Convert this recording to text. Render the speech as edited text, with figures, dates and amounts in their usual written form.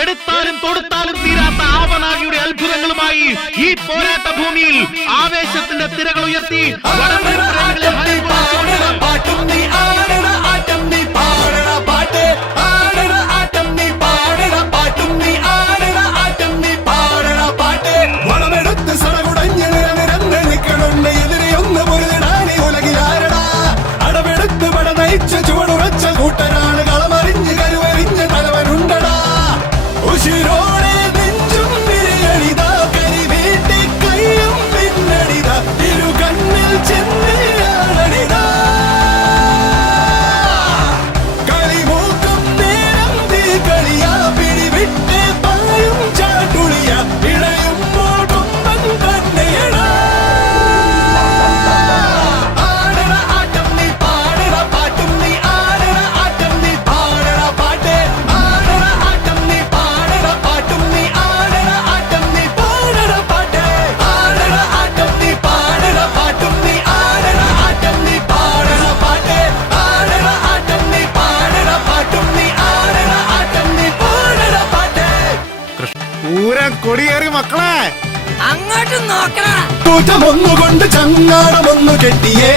എടുത്താലും തൊടുത്താലും തീരാത്ത ആവനാഴിയുടെ അത്ഭുതങ്ങളുമായി ഈ പോരാട്ട ഭൂമിയിൽ ആവേശത്തിന്റെ തിരകൾ ഉയർത്തി ചുവടുറച്ച കൂട്ടരാണ് കളമറിഞ്ഞ് കരുവറിഞ്ഞ് തലവനുണ്ടടാ ഉശിരോടെ നെഞ്ചും വിരിയണിതാ കരി വീട്ടി കയ്യും പിന്നടിതാ ഇരു കണ്ണിൽ ചെന്നടിതാ കളിമൂക്കം നേരം തീ കളിയാ പിടിവിട്ട് പായും ചാട്ടുളിയ ഇഴയുമ്പോൾ കൊമ്പൻ തന്നെയടാ കൊടിയേറി മക്കളെ അങ്ങോട്ട് നോക്കണം. കൂറ്റമൊന്നുകൊണ്ട് ചങ്ങാടമൊന്നു കെട്ടിയേ